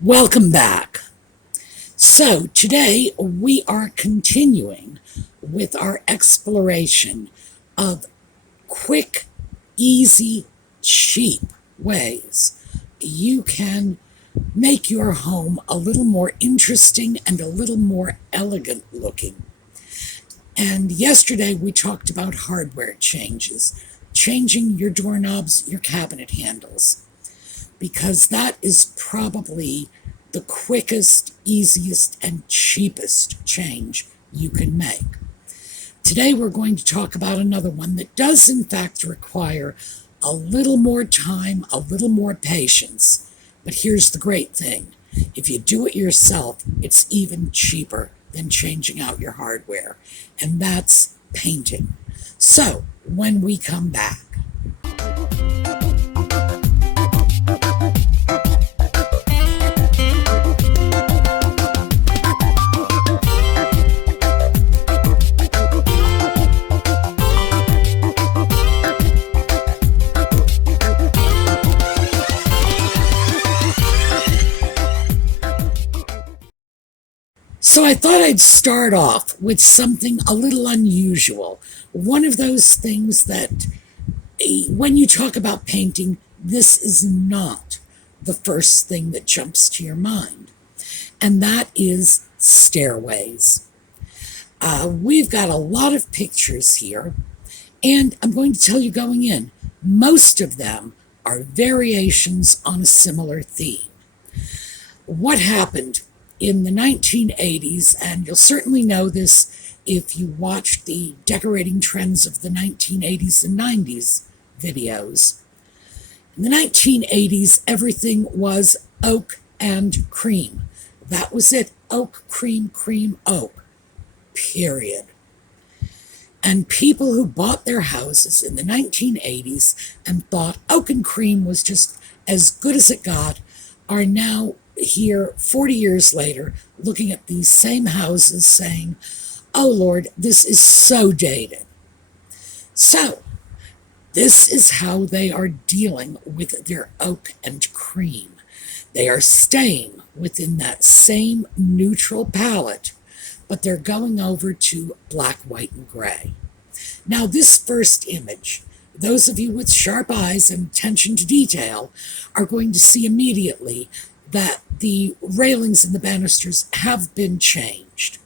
Welcome back. So today we are continuing with our exploration of quick, easy, cheap ways you can make your home a little more interesting and a little more elegant looking. And yesterday we talked about hardware changes, changing your doorknobs, your cabinet handles, because that is probably the quickest, easiest, and cheapest change you can make. Today we're going to talk about another one that does in fact require a little more time, a little more patience. But here's the great thing. If you do it yourself, it's even cheaper than changing out your hardware. And that's painting. So, when we come back. So I thought I'd start off with something a little unusual. One of those things that, when you talk about painting, this is not the first thing that jumps to your mind. And that is stairways. We've got a lot of pictures here, and I'm going to tell you going in, most of them are variations on a similar theme. What happened in the 1980s, and you'll certainly know this if you watched the decorating trends of the 1980s and 90s videos. In the 1980s, everything was oak and cream. That was it. Oak, cream, cream, oak. Period. And people who bought their houses in the 1980s and thought oak and cream was just as good as it got are now here 40 years later looking at these same houses saying, oh Lord, this is so dated. So this is how they are dealing with their oak and cream. They are staying within that same neutral palette, but they're going over to black, white, and gray. Now this first image, those of you with sharp eyes and attention to detail are going to see immediately that the railings and the banisters have been changed.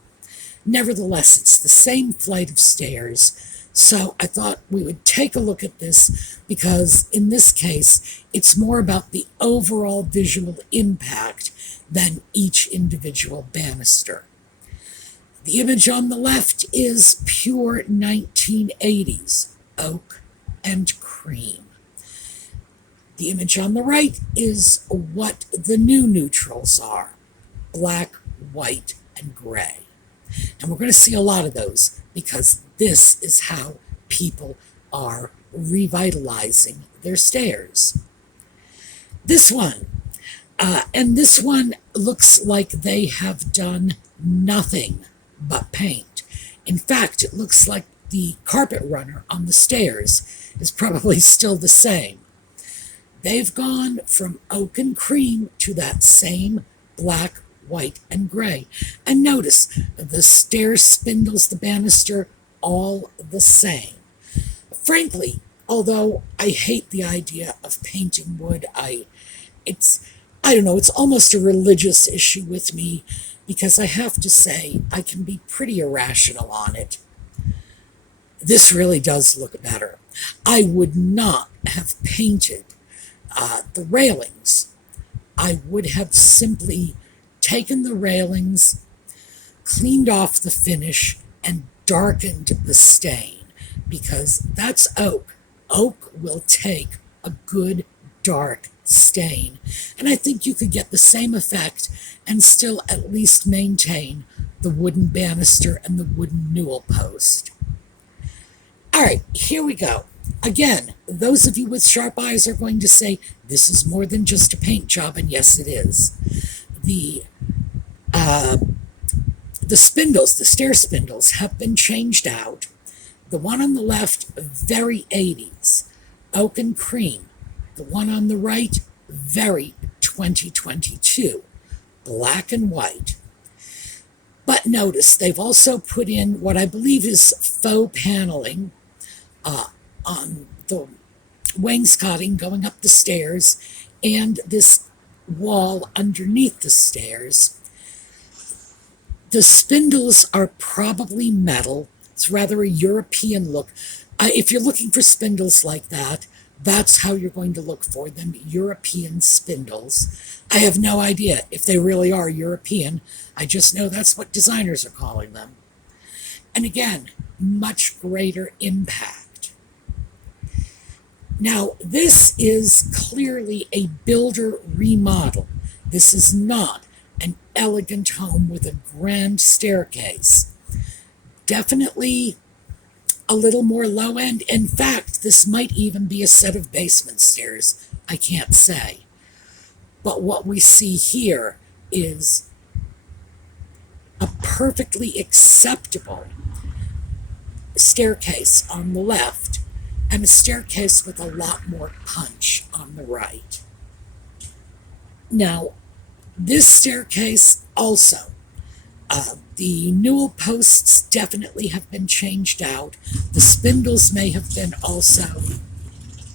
Nevertheless, it's the same flight of stairs, so I thought we would take a look at this because in this case, it's more about the overall visual impact than each individual banister. The image on the left is pure 1980s, oak and cream. The image on the right is what the new neutrals are, black, white, and gray. And we're going to see a lot of those because this is how people are revitalizing their stairs. This one, and this one looks like they have done nothing but paint. In fact, it looks like the carpet runner on the stairs is probably still the same. They've gone from oak and cream to that same black, white, and gray. And notice, the stair spindles, the banister, all the same. Frankly, although I hate the idea of painting wood, I don't know, it's almost a religious issue with me because I have to say I can be pretty irrational on it. This really does look better. I would not have painted the railings. I would have simply taken the railings, cleaned off the finish, and darkened the stain because that's oak. Oak will take a good dark stain. And I think you could get the same effect and still at least maintain the wooden banister and the wooden newel post. All right, here we go. Again, those of you with sharp eyes are going to say, this is more than just a paint job, and yes, it is. The spindles, the stair spindles, have been changed out. The one on the left, very 80s, oak and cream. The one on the right, very 2022. black and white. But notice they've also put in what I believe is faux paneling on the wainscoting going up the stairs and this wall underneath the stairs. The spindles are probably metal. It's rather a European look. If you're looking for spindles like that, that's how you're going to look for them, European spindles. I have no idea if they really are European. I just know that's what designers are calling them. And again, much greater impact. Now, this is clearly a builder remodel. This is not an elegant home with a grand staircase. Definitely a little more low end. In fact, this might even be a set of basement stairs. I can't say. But what we see here is a perfectly acceptable staircase on the left and a staircase with a lot more punch on the right. Now, this staircase also, the newel posts definitely have been changed out. The spindles may have been also.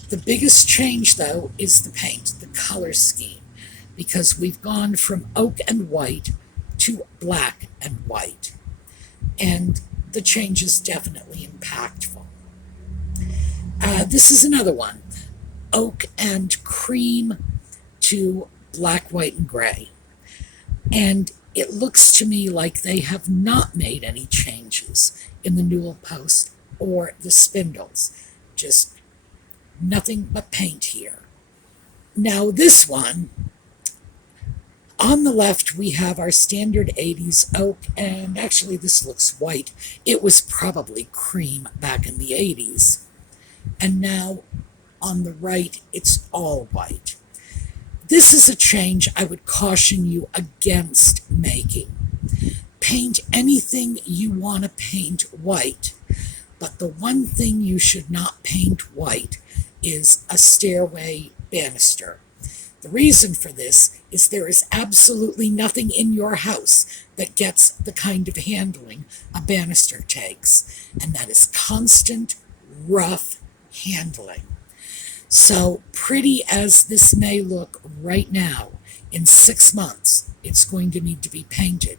The biggest change, though, is the paint, the color scheme, because we've gone from oak and white to black and white. And the change is definitely impactful. This is another one, oak and cream to black, white, and gray. And it looks to me like they have not made any changes in the newel post or the spindles. Just nothing but paint here. Now this one, on the left we have our standard 80s oak, and actually this looks white. It was probably cream back in the 80s. And now on the right it's all white. This is a change I would caution you against making. Paint anything you want to paint white, but the one thing you should not paint white is a stairway banister. The reason for this is there is absolutely nothing in your house that gets the kind of handling a banister takes, and that is constant, rough handling. So pretty as this may look right now, in 6 months, it's going to need to be painted,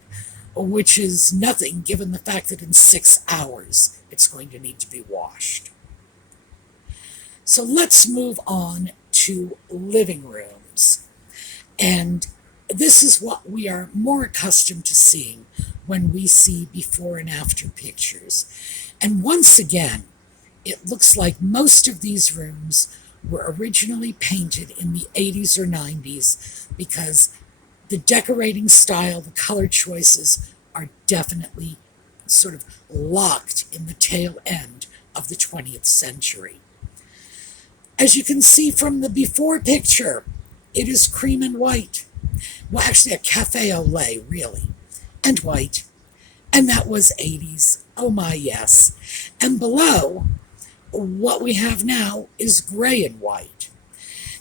which is nothing given the fact that in 6 hours, it's going to need to be washed. So let's move on to living rooms. And this is what we are more accustomed to seeing when we see before and after pictures. And once again, it looks like most of these rooms were originally painted in the 80s or 90s because the decorating style, the color choices are definitely sort of locked in the tail end of the 20th century. As you can see from the before picture, it is cream and white. Well, actually a cafe au lait, really, and white. And that was 80s. Oh my, yes. And below, what we have now is gray and white.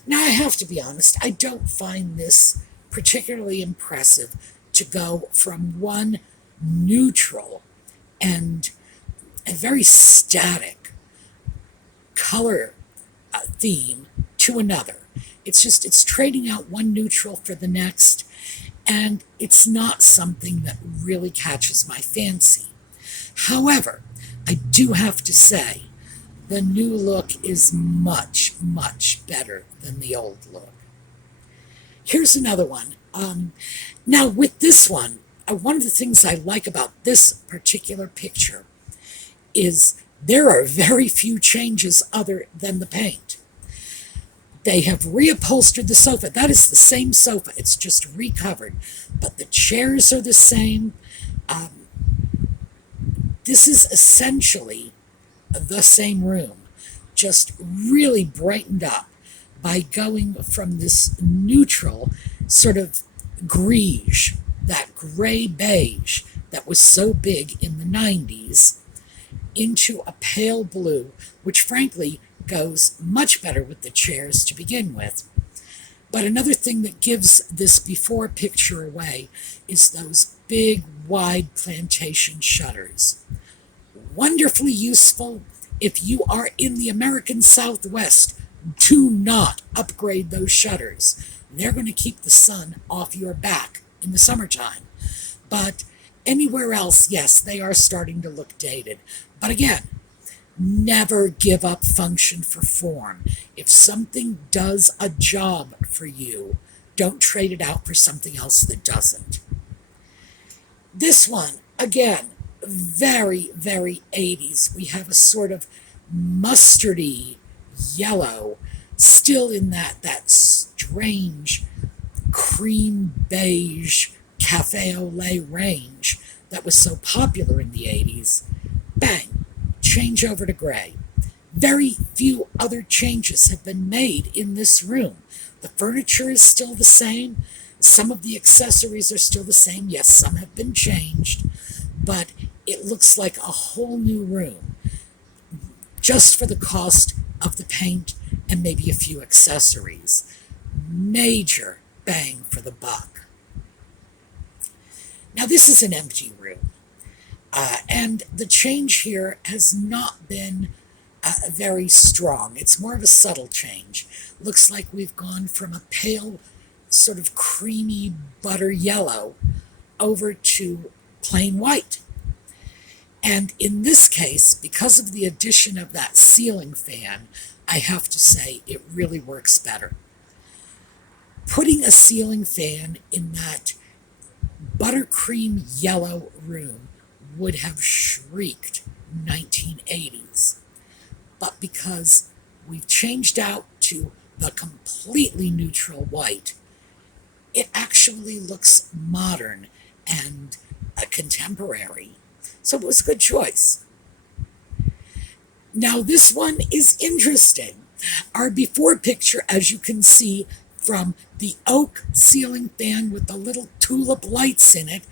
Now, I have to be honest, I don't find this particularly impressive to go from one neutral and a very static color theme to another. It's trading out one neutral for the next, and it's not something that really catches my fancy. However, I do have to say, the new look is much, much better than the old look. Here's another one. Now, with this one, one of the things I like about this particular picture is there are very few changes other than the paint. They have reupholstered the sofa. That is the same sofa. It's just recovered. But the chairs are the same. This is essentially the same room, just really brightened up by going from this neutral sort of greige, that gray beige that was so big in the 90s, into a pale blue, which frankly goes much better with the chairs to begin with. But another thing that gives this before picture away is those big, wide plantation shutters. Wonderfully useful if you are in the American Southwest. Do not upgrade those shutters. They're going to keep the sun off your back in the summertime. But anywhere else, yes, they are starting to look dated. But again, never give up function for form. If something does a job for you, don't trade it out for something else that doesn't. This one, again, very, very 80s. We have a sort of mustardy yellow, still in that strange cream beige cafe au lait range that was so popular in the 80s. Bang, change over to gray. Very few other changes have been made in this room. The furniture is still the same. Some of the accessories are still the same. Yes, some have been changed, but it looks like a whole new room just for the cost of the paint and maybe a few accessories. Major bang for the buck. Now this is an empty room, and the change here has not been very strong. It's more of a subtle change. Looks like we've gone from a pale, sort of creamy butter yellow over to plain white. And in this case, because of the addition of that ceiling fan, I have to say it really works better. Putting a ceiling fan in that buttercream yellow room would have shrieked 1980s. But because we've changed out to the completely neutral white, it actually looks modern and contemporary. So it was a good choice. Now this one is interesting. Our before picture, as you can see, from the oak ceiling fan with the little tulip lights in it.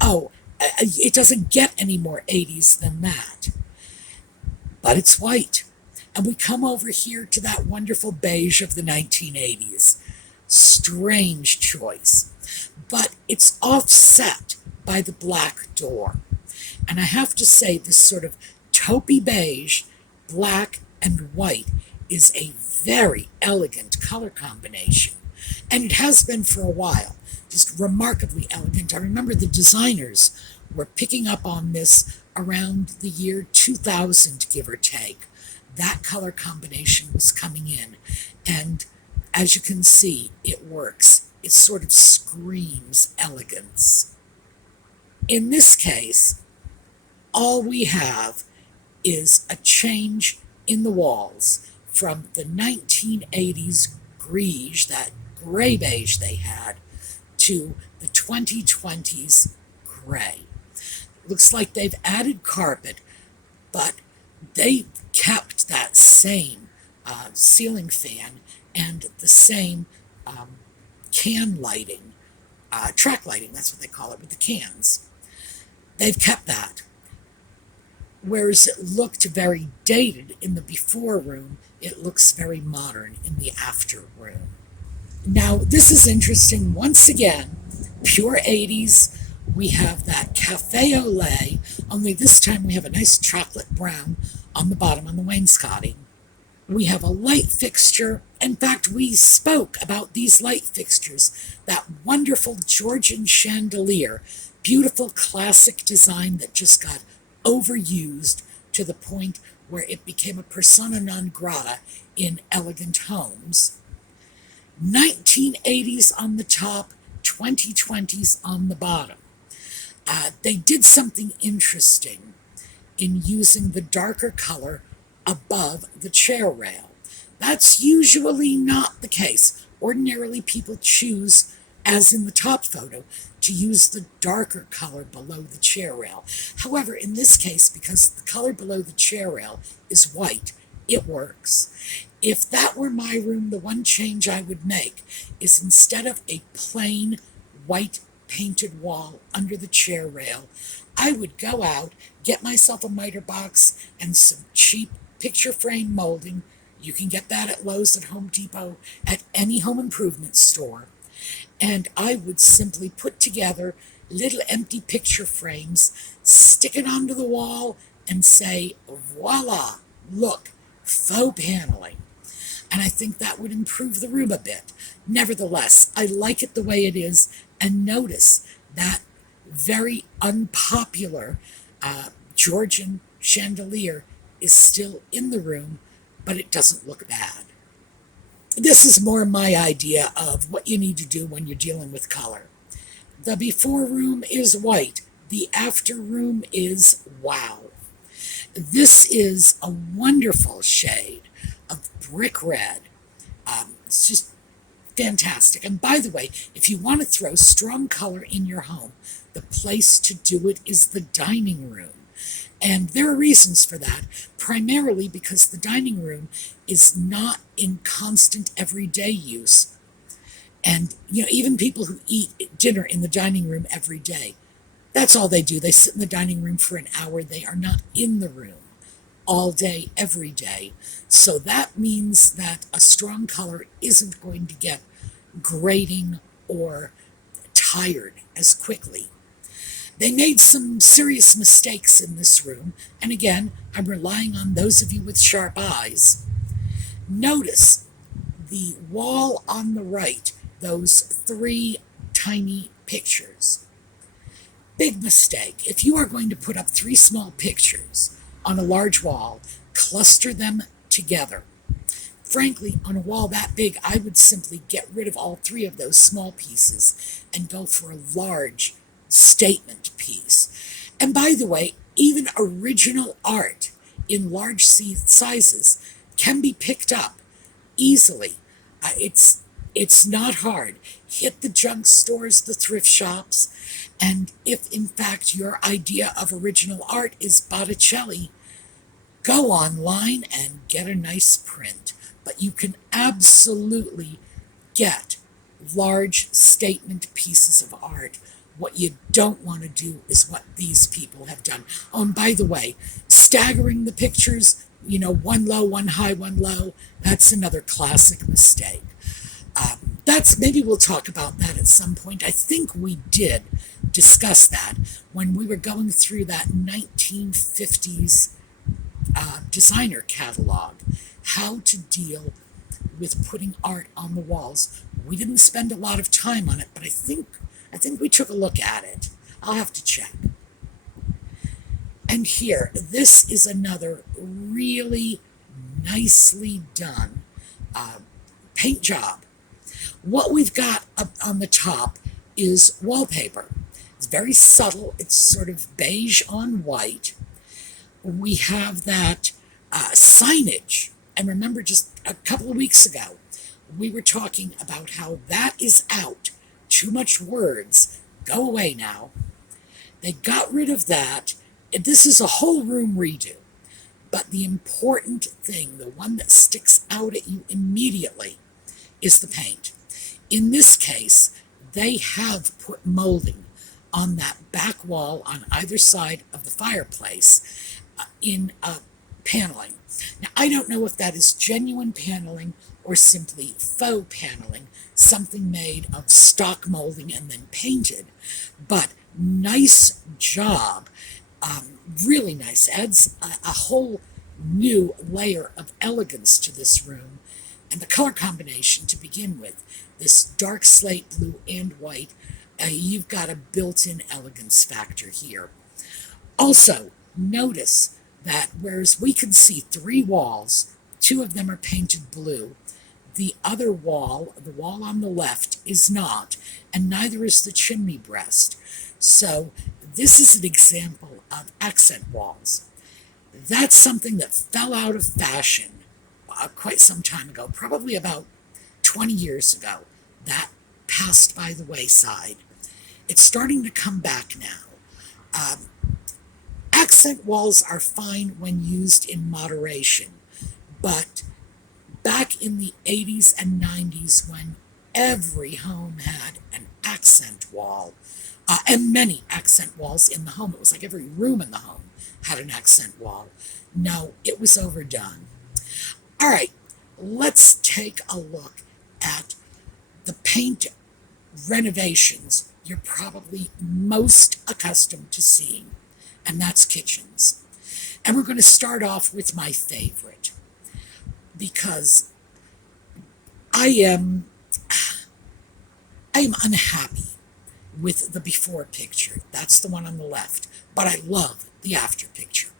Oh, it doesn't get any more 80s than that. But it's white. And we come over here to that wonderful beige of the 1980s. Strange choice. But it's offset by the black door. And I have to say, this sort of taupey beige, black, and white is a very elegant color combination. And it has been for a while. Just remarkably elegant. I remember the designers were picking up on this around the year 2000, give or take. That color combination was coming in. And as you can see, it works. It sort of screams elegance. In this case, all we have is a change in the walls from the 1980s greige, that gray beige they had, to the 2020s gray. Looks like they've added carpet, but they kept that same ceiling fan and the same can lighting, track lighting, that's what they call it, with the cans. They've kept that. Whereas it looked very dated in the before room, it looks very modern in the after room. Now, this is interesting. Once again, pure 80s. We have that cafe au lait, only this time we have a nice chocolate brown on the bottom on the wainscoting. We have a light fixture. In fact, we spoke about these light fixtures. That wonderful Georgian chandelier, beautiful classic design that just got overused to the point where it became a persona non grata in elegant homes. 1980s on the top, 2020s on the bottom. They did something interesting in using the darker color above the chair rail. That's usually not the case. Ordinarily, people choose, as in the top photo, to use the darker color below the chair rail. However, in this case, because the color below the chair rail is white, it works. If that were my room, the one change I would make is instead of a plain white painted wall under the chair rail, I would go out, get myself a miter box and some cheap picture frame molding. You can get that at Lowe's, at Home Depot, at any home improvement store. And I would simply put together little empty picture frames, stick it onto the wall, and say, voila, look, faux paneling. And I think that would improve the room a bit. Nevertheless, I like it the way it is, and notice that very unpopular Georgian chandelier is still in the room, but it doesn't look bad. This is more my idea of what you need to do when you're dealing with color. The before room is white. The after room is wow. This is a wonderful shade of brick red. It's just fantastic. And by the way, if you want to throw strong color in your home, the place to do it is the dining room. And there are reasons for that, primarily because the dining room is not in constant everyday use. And, even people who eat dinner in the dining room every day, that's all they do. They sit in the dining room for an hour. They are not in the room all day, every day. So that means that a strong color isn't going to get grating or tired as quickly. They made some serious mistakes in this room, and again, I'm relying on those of you with sharp eyes. Notice the wall on the right, those 3 tiny pictures. Big mistake. If you are going to put up 3 small pictures on a large wall, cluster them together. Frankly, on a wall that big, I would simply get rid of all 3 of those small pieces and go for a large statement piece. And by the way, even original art in large sizes can be picked up easily. It's not hard. Hit the junk stores, the thrift shops, and if in fact your idea of original art is Botticelli, go online and get a nice print. But you can absolutely get large statement pieces of art. What you don't want to do is what these people have done. Oh, and by the way, staggering the pictures, one low, one high, one low, that's another classic mistake. Maybe we'll talk about that at some point. I think we did discuss that when we were going through that 1950s designer catalog, how to deal with putting art on the walls. We didn't spend a lot of time on it, but I think we took a look at it. I'll have to check. And here, this is another really nicely done paint job. What we've got up on the top is wallpaper. It's very subtle. It's sort of beige on white. We have that signage. And remember, just a couple of weeks ago, we were talking about how that is out. Too much words. Go away now. They got rid of that. This is a whole room redo. But the important thing, the one that sticks out at you immediately, is the paint. In this case, they have put molding on that back wall on either side of the fireplace in paneling. Now, I don't know if that is genuine paneling or simply faux paneling, something made of stock molding and then painted, but nice job, really nice, adds a whole new layer of elegance to this room. And the color combination to begin with, this dark slate blue and white, you've got a built-in elegance factor here. Also, notice that whereas we can see 3 walls, 2 of them are painted blue, the other wall, the wall on the left, is not, and neither is the chimney breast. So this is an example of accent walls. That's something that fell out of fashion quite some time ago, probably about 20 years ago. That passed by the wayside. It's starting to come back now. Accent walls are fine when used in moderation, but back in the 80s and 90s, when every home had an accent wall, and many accent walls in the home, it was like every room in the home had an accent wall. No, it was overdone. All right, let's take a look at the paint renovations you're probably most accustomed to seeing, and that's kitchens. And we're going to start off with my favorite, because I am unhappy with the before picture. That's the one on the left, but I love the after picture.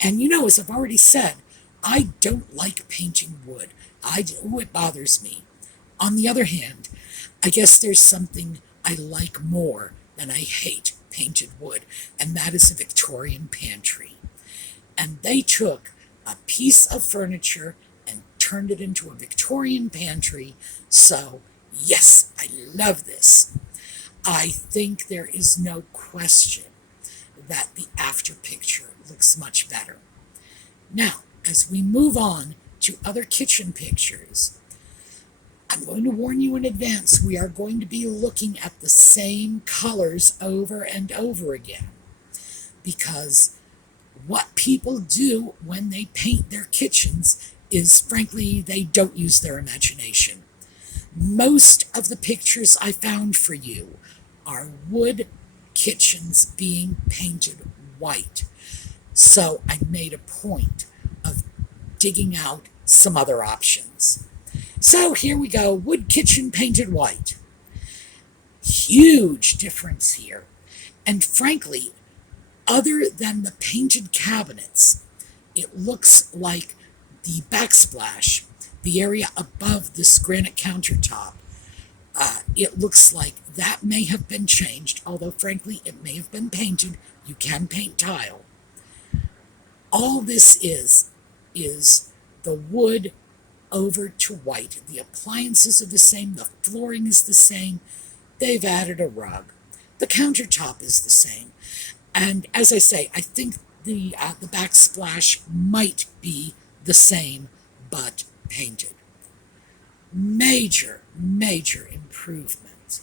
And as I've already said, I don't like painting wood. It bothers me. On the other hand, I guess there's something I like more than I hate painted wood, and that is a Victorian pantry. And they took a piece of furniture and turned it into a Victorian pantry, so yes, I love this. I think there is no question that the after picture looks much better. Now, as we move on to other kitchen pictures, I'm going to warn you in advance, we are going to be looking at the same colors over and over again, because what people do when they paint their kitchens is, frankly, they don't use their imagination. Most of the pictures I found for you are wood kitchens being painted white. So I made a point of digging out some other options. So here we go, wood kitchen painted white. Huge difference here. And frankly, other than the painted cabinets, it looks like the backsplash, the area above this granite countertop, it looks like that may have been changed, although frankly it may have been painted. You can paint tile. All this is the wood over to white. The appliances are the same, the flooring is the same, they've added a rug. The countertop is the same. And as I say, I think the backsplash might be the same, but painted. Major, major improvement.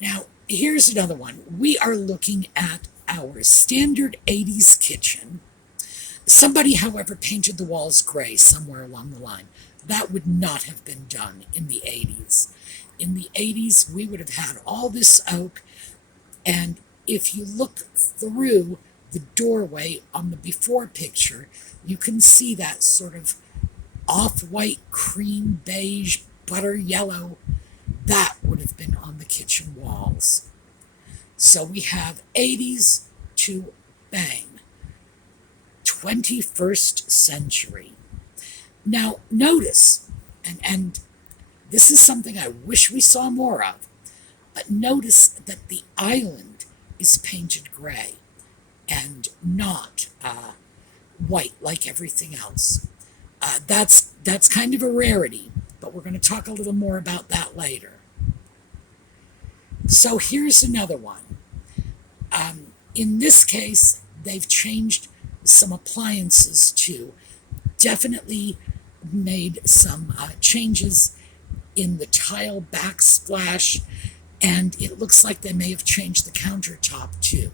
Now, here's another one. We are looking at our standard 80s kitchen. Somebody, however, painted the walls gray somewhere along the line. That would not have been done in the 80s. In the 80s, we would have had all this oak, and if you look through the doorway on the before picture, you can see that sort of off-white, cream, beige, butter yellow. That would have been on the kitchen walls. So we have 80s to bang. 21st century. Now, notice, and this is something I wish we saw more of, but notice that the island is painted gray and not white like everything else. That's kind of a rarity, but we're going to talk a little more about that later. So here's another one. In this case, they've changed some appliances too. Definitely made some changes in the tile backsplash, and it looks like they may have changed the countertop too.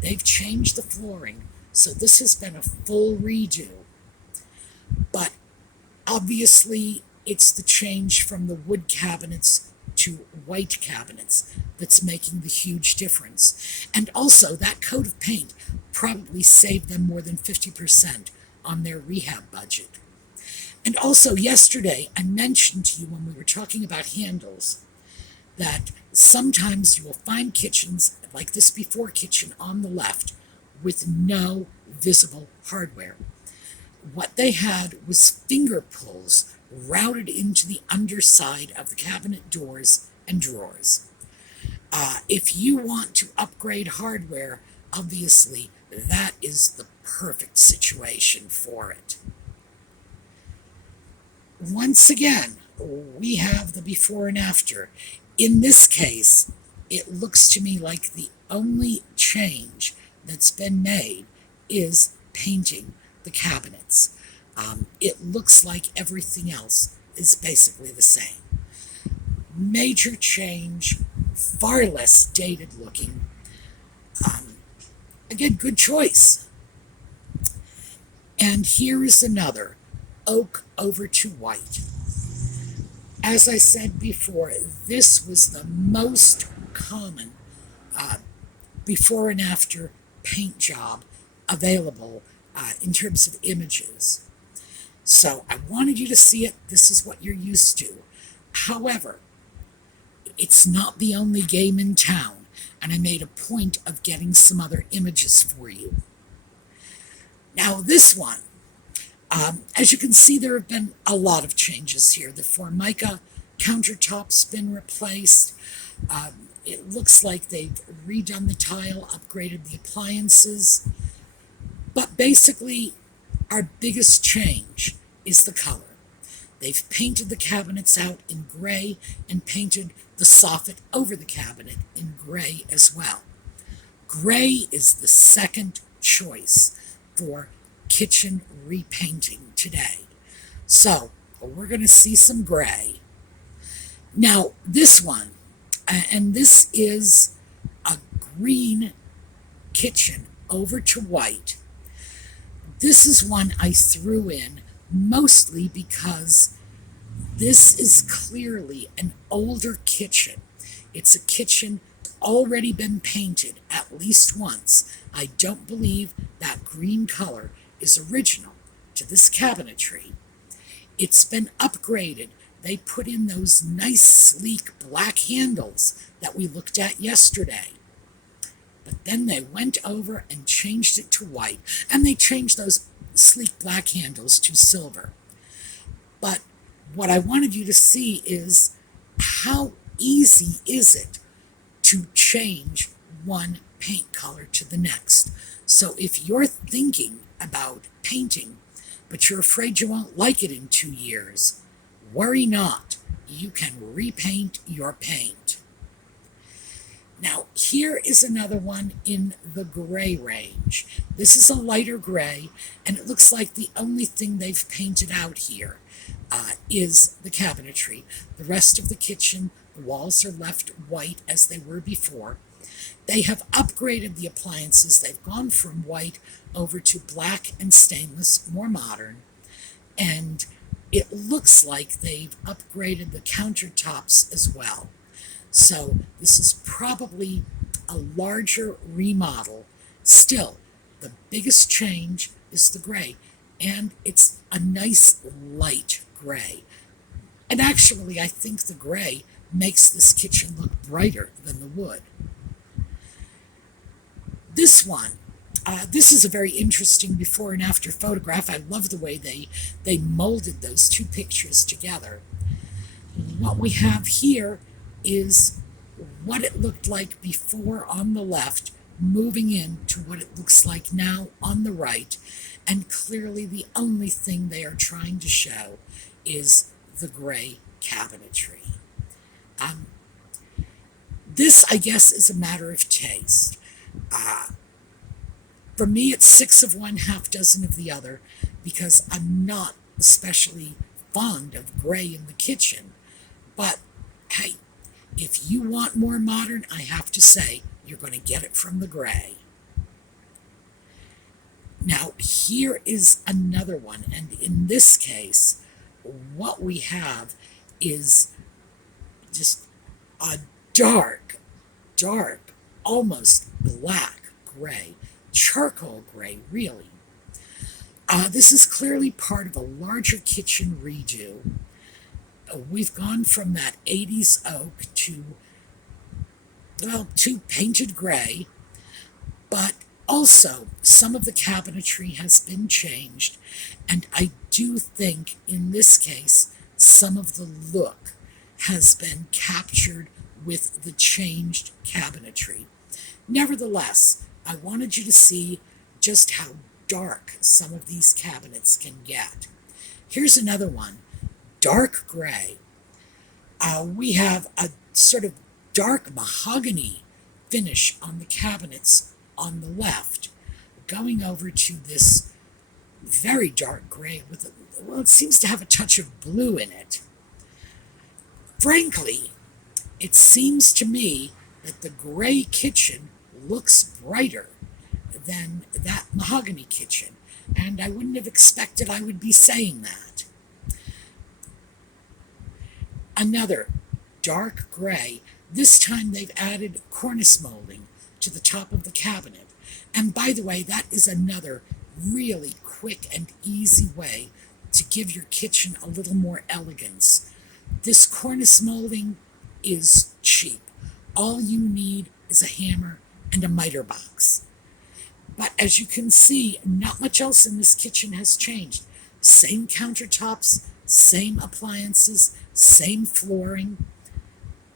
They've changed the flooring, so this has been a full redo. But obviously, it's the change from the wood cabinets to white cabinets that's making the huge difference. And also, that coat of paint probably saved them more than 50% on their rehab budget. And also, yesterday, I mentioned to you when we were talking about handles that sometimes you will find kitchens like this before kitchen on the left with no visible hardware. What they had was finger pulls routed into the underside of the cabinet doors and drawers. If you want to upgrade hardware, obviously that is the perfect situation for it. Once again, we have the before and after. In this case, it looks to me like the only change that's been made is painting the cabinets. It looks like everything else is basically the same. Major change, far less dated looking. Again, good choice. And here is another oak over to white. As I said before, this was the most common before and after paint job available in terms of images. So I wanted you to see it. This is what you're used to. However, it's not the only game in town, and I made a point of getting some other images for you. Now this one, as you can see, there have been a lot of changes here. The Formica countertop's been replaced. It looks like they've redone the tile, upgraded the appliances. But basically, our biggest change is the color. They've painted the cabinets out in gray and painted the soffit over the cabinet in gray as well. Gray is the second choice for kitchen repainting today. So we're going to see some gray. Now this one, and this is a green kitchen over to white. This is one I threw in mostly because this is clearly an older kitchen. It's a kitchen already been painted at least once. I don't believe that green color is original to this cabinetry. It's been upgraded. They put in those nice sleek black handles that we looked at yesterday. But then they went over and changed it to white, and they changed those sleek black handles to silver. But what I wanted you to see is how easy is it to change one paint color to the next. So if you're thinking about painting, but you're afraid you won't like it in 2 years, worry not. You can repaint your paint. Now, here is another one in the gray range. This is a lighter gray, and it looks like the only thing they've painted out here is the cabinetry. The rest of the kitchen, the walls are left white as they were before. They have upgraded the appliances. They've gone from white over to black and stainless, more modern. And it looks like they've upgraded the countertops as well. So this is probably a larger remodel. Still, the biggest change is the gray, and it's a nice light gray. And actually, I think the gray makes this kitchen look brighter than the wood. This one, this is a very interesting before and after photograph. I love the way they molded those two pictures together. What we have here is what it looked like before on the left, moving into what it looks like now on the right, and clearly the only thing they are trying to show is the gray cabinetry. This, I guess, is a matter of taste. For me, it's 6 of one, half dozen of the other, because I'm not especially fond of gray in the kitchen. But hey, if you want more modern, I have to say, you're going to get it from the gray. Now, here is another one, and in this case, what we have is just a dark, almost black gray, charcoal gray, really. This is clearly part of a larger kitchen redo. We've gone from that 80s oak to painted gray, but also some of the cabinetry has been changed, and I do think in this case some of the look has been captured with the changed cabinetry. Nevertheless, I wanted you to see just how dark some of these cabinets can get. Here's another one, dark gray. We have a sort of dark mahogany finish on the cabinets on the left, going over to this very dark gray with, well, it seems to have a touch of blue in it. Frankly, it seems to me that the gray kitchen looks brighter than that mahogany kitchen, and I wouldn't have expected I would be saying that. Another dark gray. This time they've added cornice molding to the top of the cabinet. And by the way, that is another really quick and easy way to give your kitchen a little more elegance. This cornice molding is cheap. All you need is a hammer and a miter box. But as you can see, not much else in this kitchen has changed. Same countertops, same appliances, same flooring,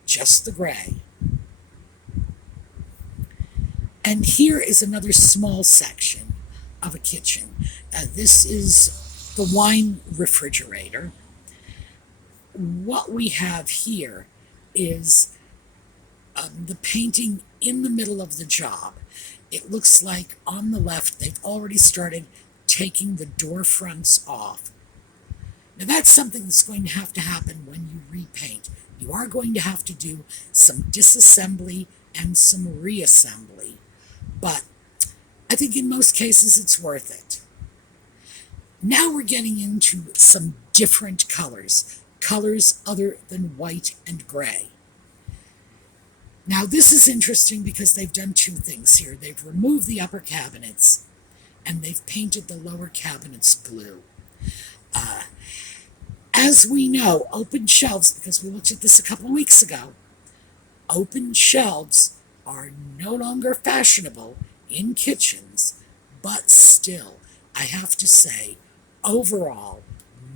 just the gray. And here is another small section of a kitchen. This is the wine refrigerator. What we have here is the painting in the middle of the job. It looks like on the left they've already started taking the door fronts off. Now that's something that's going to happen when you repaint. You are going to have to do some disassembly and some reassembly, but I think in most cases it's worth it. Now we're getting into some different colors other than white and gray. Now this is interesting because they've done two things here. They've removed the upper cabinets and they've painted the lower cabinets blue. As we know, open shelves, because we looked at this a couple of weeks ago, open shelves are no longer fashionable in kitchens, but still, I have to say, overall,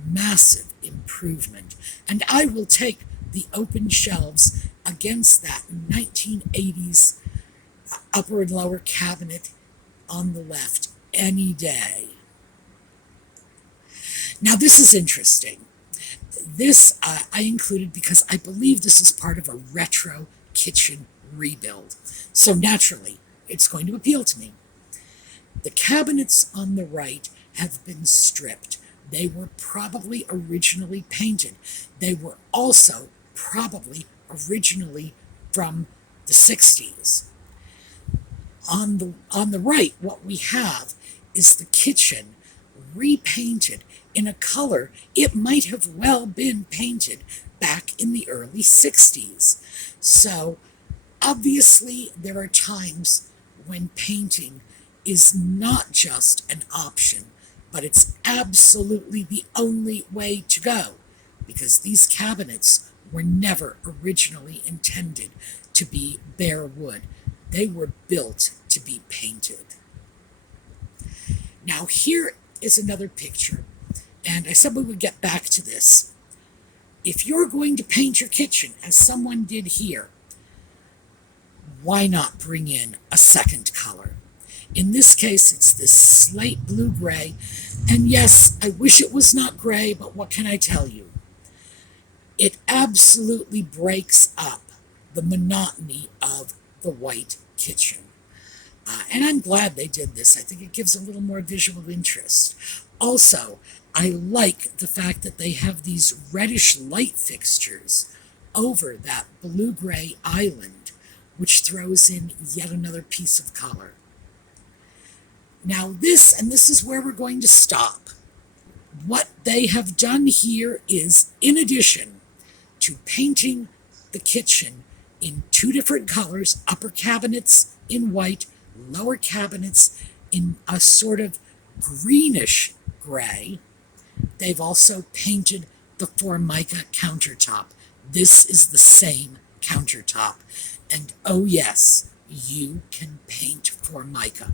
massive improvement. And I will take the open shelves against that 1980s upper and lower cabinet on the left any day. Now this is interesting. This I included because I believe this is part of a retro kitchen rebuild. So naturally, it's going to appeal to me. The cabinets on the right have been stripped. They were probably originally painted. They were also probably originally from the 60s. On the right, what we have is the kitchen repainted in a color it might have well been painted back in the early 60s. So obviously there are times when painting is not just an option, but it's absolutely the only way to go, because these cabinets were never originally intended to be bare wood. They were built to be painted. Now here is another picture, and I said we would get back to this. If you're going to paint your kitchen, as someone did here, why not bring in a second color? In this case, it's this slate blue-gray, and yes, I wish it was not gray, but what can I tell you? It absolutely breaks up the monotony of the white kitchen. And I'm glad they did this. I think it gives a little more visual interest. Also, I like the fact that they have these reddish light fixtures over that blue-gray island, which throws in yet another piece of color. Now this is where we're going to stop. What they have done here is, in addition to painting the kitchen in two different colors, upper cabinets in white, lower cabinets in a sort of greenish gray, they've also painted the Formica countertop. This is the same countertop. And oh yes, you can paint Formica.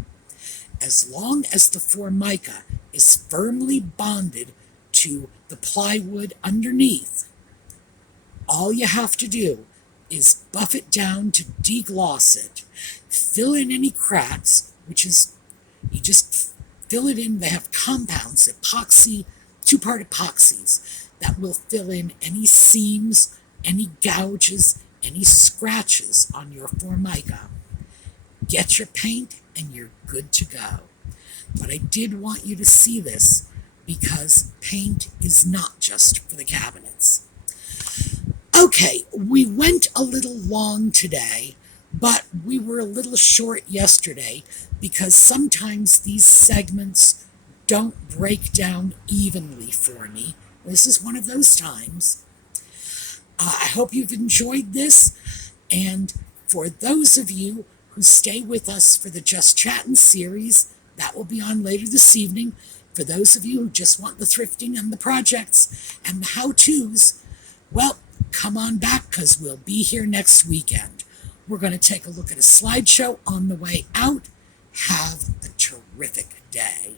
As long as the Formica is firmly bonded to the plywood underneath, all you have to do is buff it down to degloss it, fill in any cracks, which is, you just fill it in. They have compounds, epoxy, two-part epoxies, that will fill in any seams, any gouges, any scratches on your Formica. Get your paint and you're good to go. But I did want you to see this because paint is not just for the cabinets. Okay, we went a little long today, but we were a little short yesterday because sometimes these segments don't break down evenly for me. This is one of those times. I hope you've enjoyed this. And for those of you who stay with us for the Just Chattin' series, that will be on later this evening. For those of you who just want the thrifting and the projects and the how-tos, well, come on back because we'll be here next weekend. We're going to take a look at a slideshow on the way out. Have a terrific day.